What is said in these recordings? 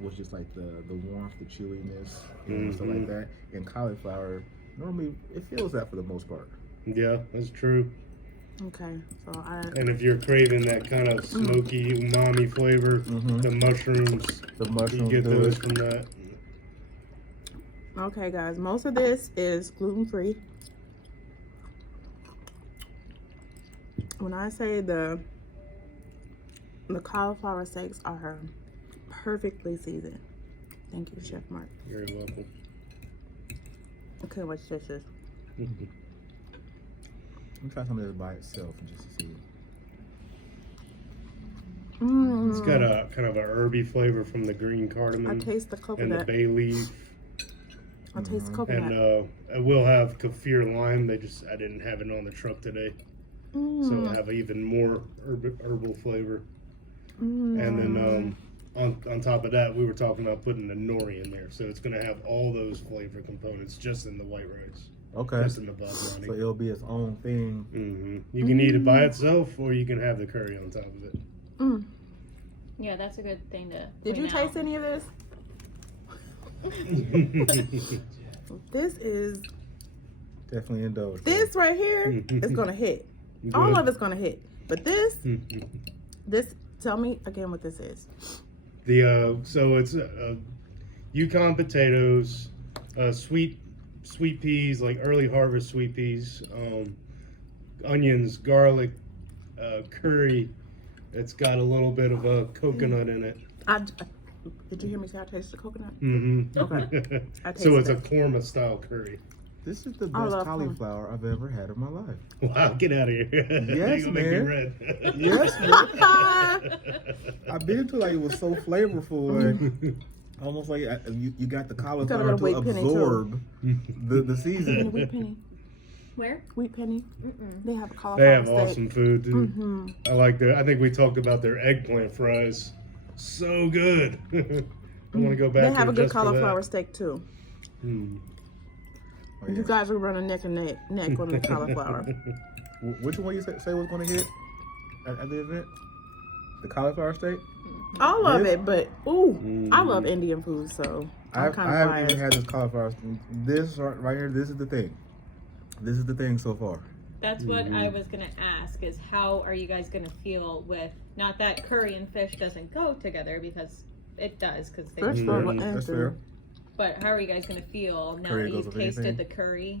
was just like the warmth, the chewiness, and stuff like that. And cauliflower, normally it feels that for the most part. Yeah, that's true. Okay, so And if you're craving that kind of smoky umami flavor, the mushrooms, you get those from that. Okay, guys, most of this is gluten-free. When I say the cauliflower steaks are perfectly seasoned. Thank you, Chef Mark. You're welcome. Okay, what's this? Let me try some of this by itself and just to see. It's got a kind of a herby flavor from the green cardamom. I taste the coconut. And the bay leaf. I taste the coconut. And I will have Kaffir lime. I didn't have it on the truck today. So it'll have even more herbal flavor. And then on top of that, we were talking about putting the Nori in there. So it's going to have all those flavor components just in the white rice. Okay. Just in the basmati. So it'll be its own thing. You can eat it by itself, or you can have the curry on top of it. Yeah, that's a good thing to. Did you taste any of this? This is definitely indulged. This right here is gonna hit. All of it's gonna hit. But this, tell me again what this is. So it's Yukon potatoes, sweet peas, like early harvest sweet peas, onions, garlic, curry. It's got a little bit of a coconut in it. Did you hear me say I tasted the coconut? Okay. So it's a korma style curry. This is the best cauliflower I've ever had in my life. Wow, get out of here. Yes, man. Make me red. Yes, man. I've been to like it was so flavorful and almost like you got the cauliflower to absorb the seasoning. Wheat penny. Where? Wheat penny. They have a cauliflower They have steak. awesome food, dude. I like I think we talked about their eggplant fries. So good. I want to go back. They have a good cauliflower steak too. Oh, yeah. You guys were running neck and neck on the cauliflower. Which one you say was going to hit at the event? The cauliflower steak? All of it, but I love Indian food, so I haven't even had this cauliflower. This right here, this is the thing. This is the thing so far. That's what I was gonna ask: is how are you guys gonna feel with not that curry and fish doesn't go together, because it does, because they. That's fair. But how are you guys gonna feel now Curry that you've goes with tasted anything. the curry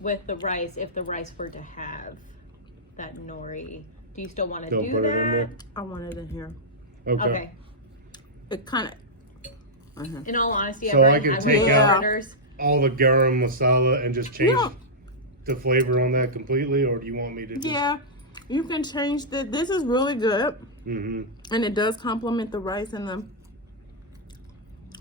with the rice? If the rice were to have that nori, do you still want to do put that? it in there. I want it in here. Okay. It kind of. In all honesty, So I've I can had take out Fritters. all the garam masala and just change the flavor on that completely, or do you want me to just... Yeah, you can change this is really good. And it does complement the rice and the...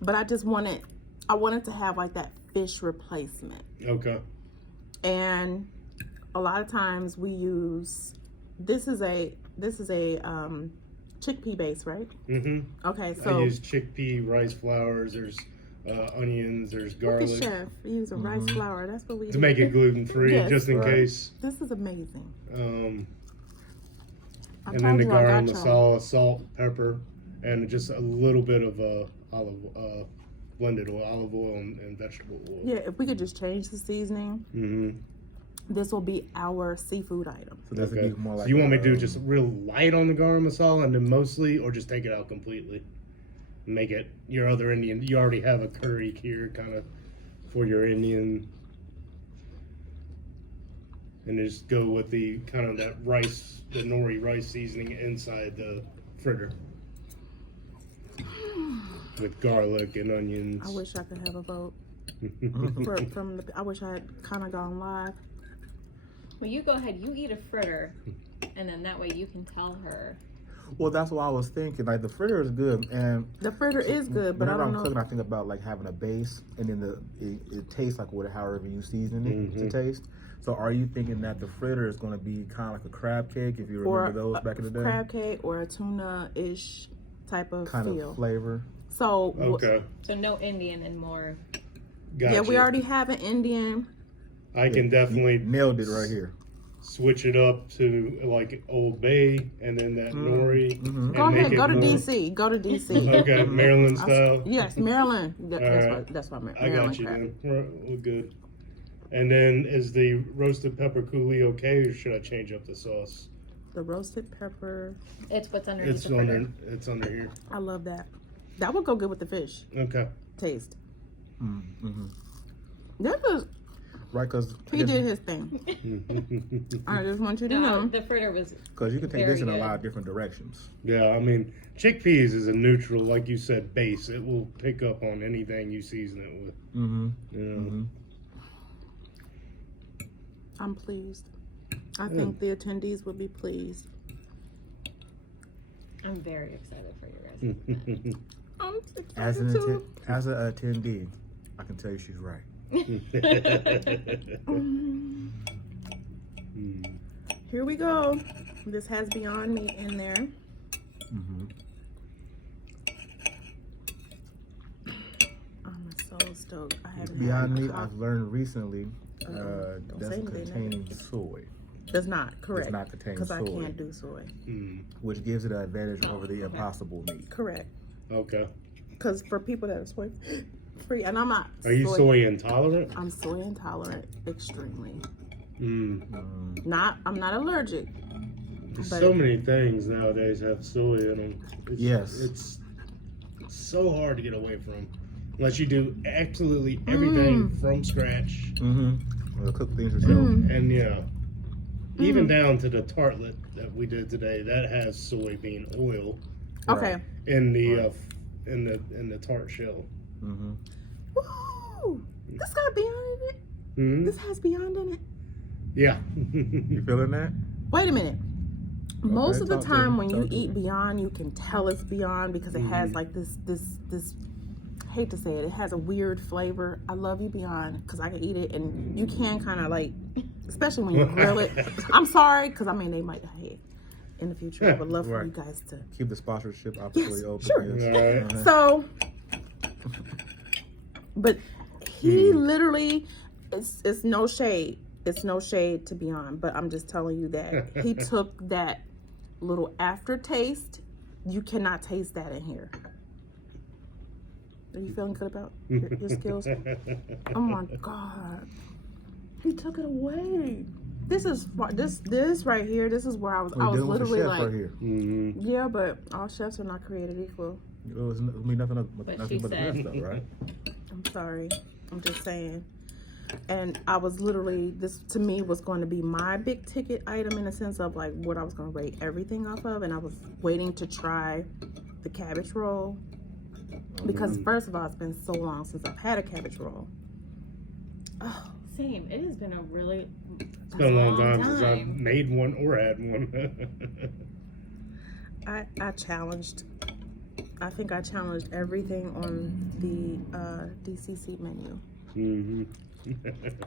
But I just wanted to have like that fish replacement. Okay. And a lot of times we use... This is a chickpea base, right? Okay, so... I use chickpea, rice flours, there's onions, there's garlic. Look at Chef. We use a rice flour. That's what we do. To make it gluten-free, just in case. This is amazing. And then the garam masala, salt, pepper, and just a little bit of blended olive oil and vegetable oil. Yeah, if we could just change the seasoning, this will be our seafood item. So this would be more like so you want me to do just real light on the garam masala and then mostly, or just take it out completely? Make it your other Indian. You already have a curry here, kind of for your Indian, and just go with the kind of that rice, the nori rice seasoning inside the fritter with garlic and onions. I wish I could have a vote. I wish I had kind of gone live. Well, you go ahead. You eat a fritter, and then that way you can tell her. Well, that's what I was thinking. Like the fritter is good, and the fritter is good, but I whenever don't I'm know. cooking, I think about like having a base, and then it tastes like however you season it to taste. So, are you thinking that the fritter is going to be kind of like a crab cake, if you remember those back in the day? Crab cake or a tuna-ish type of kind feel. of flavor. So So no Indian and more. Gotcha. Yeah, we already have an Indian. I can definitely nailed it right here. switch it up to like Old Bay and then that nori. And Go ahead, make go to it more- DC. Go to DC. Okay, Maryland style. Yes, Maryland. right. That's why I Maryland got you crab. then. We're good. And then is the roasted pepper coulis okay, or should I change up the sauce? The roasted pepper. It's what's underneath It's the under. fritter. It's under here. I love that. That would go good with the fish. Okay. Taste. Mm-hmm. This is. Right, because He did his thing. I just want you to know. The fritter was you can take very this in a good. lot of different directions. Yeah, I mean, chickpeas is a neutral, like you said, base. It will pick up on anything you season it with. Mm-hmm. You know? Mm-hmm. I'm pleased. I think the attendees will be pleased. I'm very excited for you guys. I'm As excited an too. as an attendee, I can tell you she's right. Here we go. This has Beyond Meat in there. Mm-hmm. I'm so stoked. I haven't Beyond had Meat, I've learned recently, doesn't say contain anything. soy, Does not, correct. Does not contain Because I soy. can't do soy. which gives it an advantage over the impossible meat. Correct. Okay. Because for people that are soy free, and I'm not. Are you soy intolerant? I'm soy intolerant, extremely. Mm. I'm not allergic. There's But- so many things nowadays have soy in them. It's, Yes. It's so hard to get away from. Unless you do absolutely everything from scratch. Mm-hmm. Or cook things yourself. And yeah, even down to the tartlet that we did today, that has soybean oil Okay. in the in the tart shell. Mm-hmm. Woo! This got Beyond in it. Hmm? This has Beyond in it. Yeah. You feeling that? Wait a minute. Most of the talk to time me, when you talk to eat me. Beyond, you can tell it's Beyond because it has like this hate to say it, it has a weird flavor. I love you Beyond because I can eat it and you can kind of like, especially when you grill it. I'm sorry because I mean they might hate in the future. I would love for Right. you guys to. Keep the sponsorship opportunity open. sure. Yes. All right. Uh-huh. So, but he literally, it's no shade. It's no shade to Beyond, but I'm just telling you that he took that little aftertaste. You cannot taste that in here. Are you feeling good about your skills? Oh my God. He took it away. This is this right here. This is where I was We're dealing with a literally chef like, right here. Mm-hmm. yeah, but all chefs are not created equal. It was nothing What nothing she but the said. best stuff, right? I'm sorry. I'm just saying. And I was literally, this to me was going to be my big ticket item in the sense of like what I was going to rate everything off of. And I was waiting to try the cabbage roll. Because first of all, it's been so long since I've had a cabbage roll. Oh, Same. It has been a really It's been a long time since I've time. made one or had one. I challenged. I think I challenged everything on the DCC menu. Mm-hmm.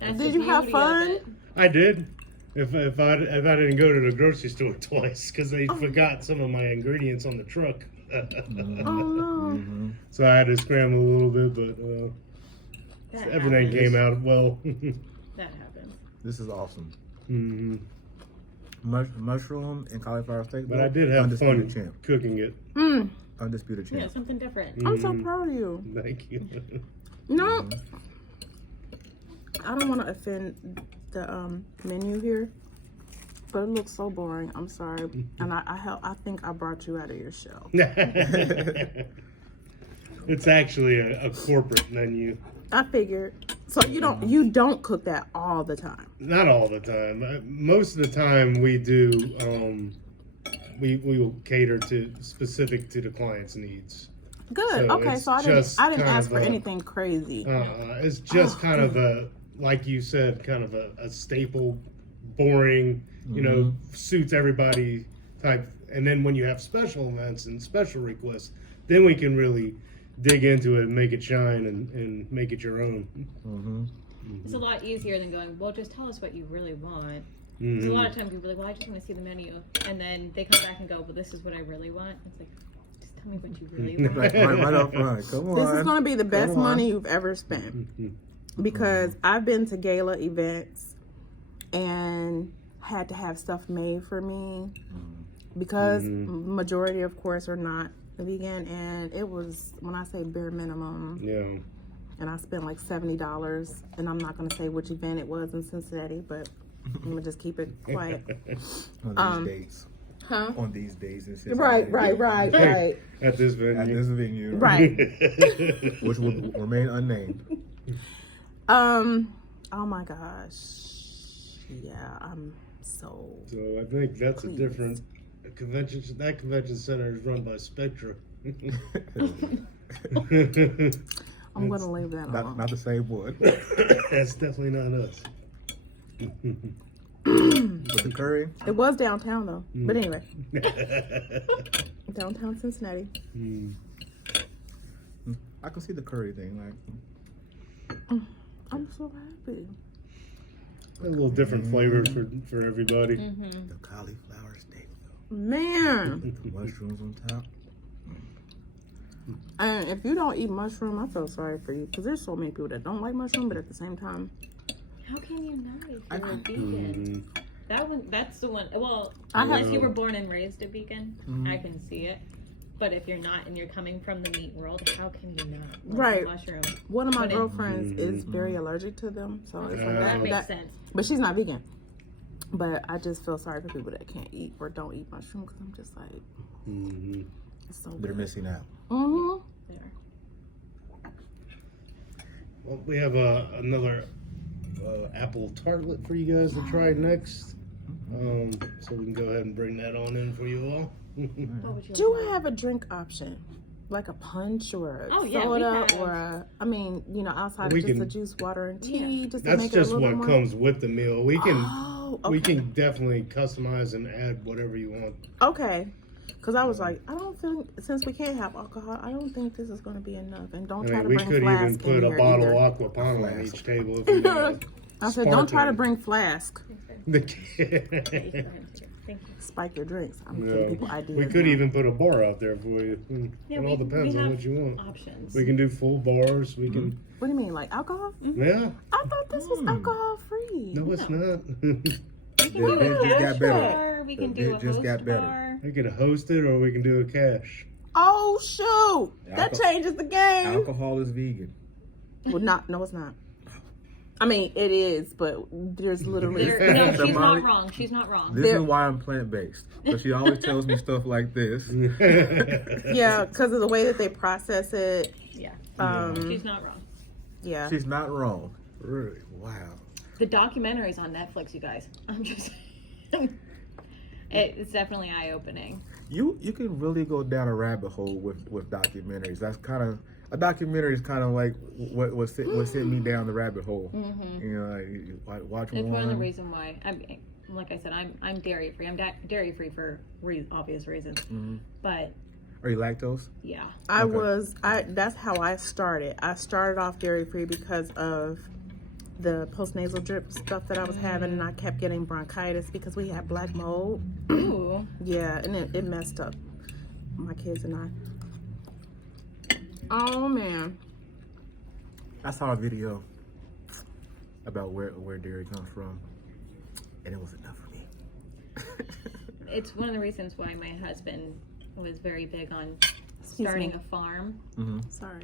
That's Did the you have beauty of fun? it. I did. If I didn't go to the grocery store twice because they Oh. forgot some of my ingredients on the truck. Oh no. Mm-hmm. So I had to scramble a little bit, but That everything happens. came out well. That happens. This is awesome. Hmm. Mushroom and cauliflower steak. But I did have undisputed fun champ. cooking it. Undisputed Yeah, champ. something different. I'm so proud of you. Thank you. No, I don't want to offend the menu here, but it looks so boring. I'm sorry, and I think I brought you out of your shell. It's actually a corporate menu. I figured. So you don't cook that all the time. Not all the time. Most of the time we do. We will cater to specific to the client's needs. Good. So okay, it's so I didn't just ask kind for of a- anything crazy. It's just kind of a, like you said, kind of a staple, boring, suits everybody type. And then when you have special events and special requests, then we can really dig into it and make it shine and make it your own. Mm-hmm. It's a lot easier than going, well, just tell us what you really want. Mm-hmm. 'Cause a lot of times people are like, well, I just want to see the menu. And then they come back and go, well, this is what I really want. It's like, just tell me what you really want. right up front. Come on. This is going to be the best Come on. money you've ever spent because I've been to gala events and had to have stuff made for me because majority, of course, are not vegan, and it was, when I say bare minimum, and I spent like $70, and I'm not going to say which event it was in Cincinnati, but I'm going to just keep it quiet. On these dates. Huh? On these days. Right. At this venue. At this venue. Right. Which will remain unnamed. Oh my gosh. Yeah, I'm so. So I think that's pleased. a different convention. That convention center is run by Spectra. I'm gonna leave that alone. Not the same one. That's definitely not us. With the curry? It was downtown though. But anyway. Downtown Cincinnati. I can see the curry thing. Like, I'm so happy. A little different flavor for everybody. the cauliflower steak, Man. the mushrooms on top. And if you don't eat mushroom, I feel sorry for you. Because there's so many people that don't like mushroom, but at the same time. How can you not if you're a vegan? That's the one. Well, I unless have- you were born and raised a vegan, I can see it. But if you're not and you're coming from the meat world, how can you not like Right. mushroom? One of my But it- girlfriends is very allergic to them. So it's like That makes sense. But she's not vegan. But I just feel sorry for people that can't eat or don't eat mushroom because I'm just like, it's so They're good. missing out. There. Well, we have another apple tartlet for you guys to try next. So we can go ahead and bring that on in for you all. What would you Do like? I have a drink option? Like a punch or a Oh, yeah, we soda have- or a, I mean, outside We of just can- a juice, water, and tea, Yeah. just to That's make it a just little what more. comes with the meal. We can Oh, okay. we can definitely customize and add whatever you want. Okay. Because I was like, I don't feel, since we can't have alcohol, I don't think this is going to be enough. And don't I try mean, to we bring could flask even put in a here bottle either. of Aquapana on Flask. each table if you want. I said, don't try to Sparkling. bring flask. Thank you. Spike your drinks. I'm No. giving people ideas. We could now. even put a bar out there for you. Yeah, It all depends we on have what you want. options. We can do full bars. We can. What do you mean, like alcohol? Yeah. I thought this was alcohol free. No, it's not. We can do It a just got cash better. bar. We can do It a just host got better. bar. We can host it or we can do a cash. Oh, shoot. That Alcohol- changes the game. Alcohol is vegan. Well, no, it's not. I mean, it is, but there's literally. No, she's Somebody- not wrong. She's not wrong. This is why I'm plant-based. So she always tells me stuff like this. Yeah, because of the way that they process it. Yeah. Yeah. She's not wrong. She's not wrong. Really? Wow. The documentary's on Netflix, you guys. I'm just. It's definitely eye-opening. You can really go down a rabbit hole with documentaries. That's kind of a documentary is kind of like what sent me down the rabbit hole. You know, like watch It's one of the one. reasons why. Like I said, I'm dairy free. I'm dairy free for obvious reasons. But Are you lactose? yeah, That's how I started. I started off dairy free because of the postnasal drip stuff that I was having, and I kept getting bronchitis because we had black mold. ooh, Yeah, and it messed up my kids and I. Oh man. I saw a video about where dairy comes from, and it was enough for me. it's one of the reasons why my husband was very big on Excuse starting me. a farm. Sorry.